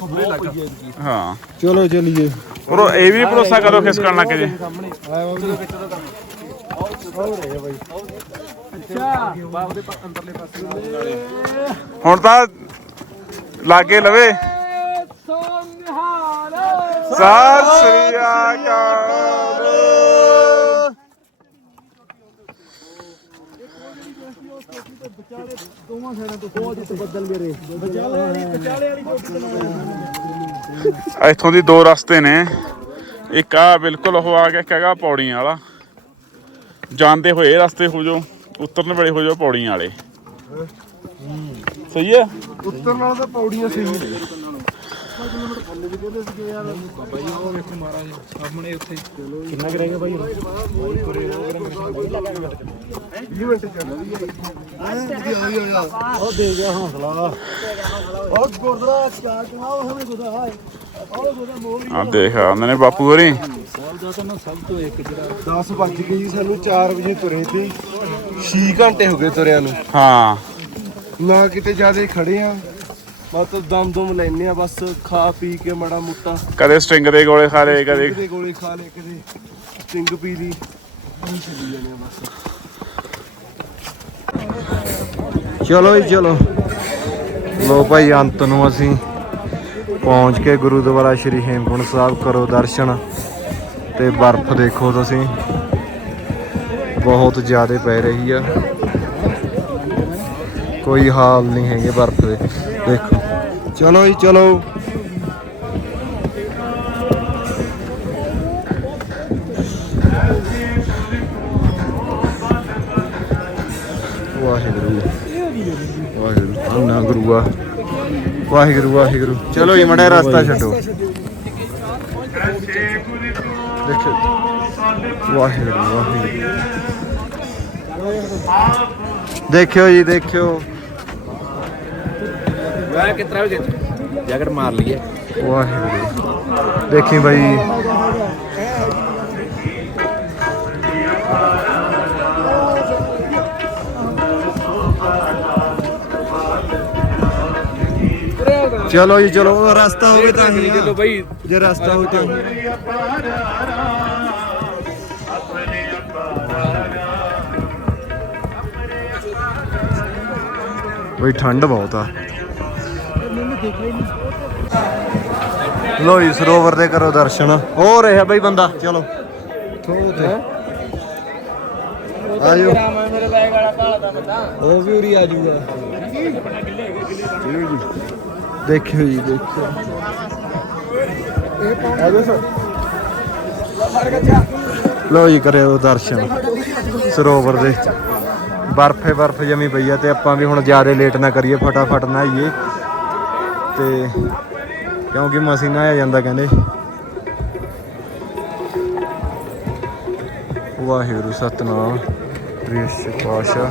ਹਾਂ। ਚਲੋ ਚਲੀਏ। ਪਰ ਉਹ ਇਹ ਵੀ ਭਰੋਸਾ ਕਰੋ ਖਿਸਕਣ ਲੱਗ ਜੇ ਹੁਣ ਤਾਂ ਲਾਗੇ ਲਵੇ। ਸਤਿ ਸ੍ਰੀ ਅਕਾਲ। ਇੱਥੋਂ ਦੀ ਦੋ ਰਸਤੇ ਨੇ। ਇੱਕ ਆ ਬਿਲਕੁਲ ਉਹ ਆ ਗਿਆ ਇੱਕ ਹੈਗਾ ਪੌੜੀਆਂ ਵਾਲਾ। ਜਾਂਦੇ ਹੋਏ ਰਸਤੇ ਹੋ ਜੋ ਉਤਰਨ ਵੇਲੇ ਹੋ ਜੋ ਪੌੜੀਆਂ ਵਾਲੇ। ਸਹੀ ਹੈ? ਉੱਤਰ ਨਾਲ ਤਾਂ ਪੌੜੀਆਂ ਸਹੀ ਨੇ। ਉਹ ਦੇ ਗਿਆ ਹੌਸਲਾ ਉਹ ਗੁਰਦਰਾ ਚਾਰ ਚਨਾਓ ਹਮੇ ਗੁਦਾ ਹਾਏ ਉਹ ਗੁਦਾ ਮੋਲ ਆ ਦੇਖ ਆਉਂਦੇ ਨੇ ਬਾਪੂ ਹੋਰੀ। 10 ਵੱਜ ਸਾਨੂੰ 4 ਵਜੇ ਤੁਰੇ ਤੇ 6 ਘੰਟੇ ਹੋ ਗਏ ਤੁਰਿਆਂ ਨੂੰ। ਹਾਂ। ਨਾ ਕਿਤੇ ਜਿਆਦੇ ਖੜੇ ਆ ਬਸ ਦਮ ਦਮ ਲੈਨੇ ਆ ਬਸ ਖਾ ਪੀ ਕੇ ਮਾੜਾ ਮੁੱਟਾ। ਕਦੇ ਸਟ੍ਰਿੰਗ ਦੇ ਗੋਲੇ ਖਾ ਲਏ ਕਦੇ ਕਿਤੇ ਗੋਲੀ ਖਾ ਲੇ ਕਿਤੇ ਸਟਿੰਗ ਪੀ ਲਈ। ਇਹੀ ਚੱਲੀ ਜਾਂਦੇ ਆ ਬਸ ਚਲੋ ਜੀ ਚਲੋ। ਲੋ ਭਾਈ ਅੰਤ ਨੂੰ ਅਸੀਂ ਪਹੁੰਚ ਕੇ ਗੁਰਦੁਆਰਾ ਸ਼੍ਰੀ ਹੇਮਕੁੰਟ ਸਾਹਿਬ ਕਰੋ ਦਰਸ਼ਨ ਤੇ ਬਰਫ਼ ਦੇਖੋ ਤੁਸੀਂ। ਬਹੁਤ ਜ਼ਿਆਦਾ ਪੈ ਰਹੀ ਆ। ਕੋਈ ਹਾਲ ਨਹੀਂ ਹੈਗੇ ਬਰਫ਼ ਦੇ। ਦੇਖੋ। ਚਲੋ ਜੀ, ਚਲੋ। ਵਾਹਿਗੁਰੂ। ਵਾਹਿਗੁਰੂ। ਅੰਨਾ ਗੁਰੂਆ। ਵਾਹਿਗੁਰੂ ਵਾਹਿਗੁਰੂ। ਚਲੋ ਜੀ ਮੜਾ ਰਸਤਾ ਛੱਡੋ। ਦੇਖੋ। ਵਾਹਿਗੁਰੂ ਵਾਹਿਗੁਰੂ। ਦੇਖਿਓ ਜੀ, ਦੇਖਿਓ। ਮੈਂ ਕਿਤਰਾ ਵਜੇ ਜੈਕਟ ਮਾਰ ਲਈਏ। ਵਾਹਿਗੁਰੂ। ਦੇਖੀ ਬਾਈ। ਚਲੋ ਜੀ ਚਲੋ ਰਸਤਾ ਹੋਵੇ ਤਾਂ ਹੀ ਚਲੋ ਬਈ। ਜੇ ਰਸਤਾ ਹੋਵੇ ਤਾਂ ਬਈ ਠੰਡ ਬਹੁਤ ਆ। ਲੋ ਸਰੋਵਰ ਦੇ ਕਰੋ ਦਰਸ਼ਨ। ਹੋ ਰਿਹਾ ਬਈ ਬੰਦਾ। ਚਲੋ। ਆਜੋ। ਮੇਰੇ ਬੈਗ ਵਾਲਾ ਕਾਲਾ ਦਾ ਬੰਦਾ ਉਹ ਵੀ ਉਰੀ ਆ ਦੇਖਿਓ ਜੀ, ਦੇਖਿਓ। ਲੋ ਜੀ, ਕਰਿਓ ਦਰਸ਼ਨ। ਸਰੋਵਰ ਦੇ। ਬਰਫੇ ਬਰਫ ਜਮੀ ਪਈ ਆ ਤੇ ਆਪਾਂ ਵੀ ਹੁਣ ਜ਼ਿਆਦਾ ਲੇਟ ਨਾ ਕਰੀਏ, ਫਟਾਫਟ ਨਹਾਈਏ। ਤੇ ਕਿਉਂਕਿ ਮਸੀਂ ਨਹਾਇਆ ਜਾਂਦਾ ਕਹਿੰਦੇ। ਵਾਹਿਗੁਰੂ ਸਤਨਾਮ ਰਿਸ਼ ਪਾਸ਼ਾ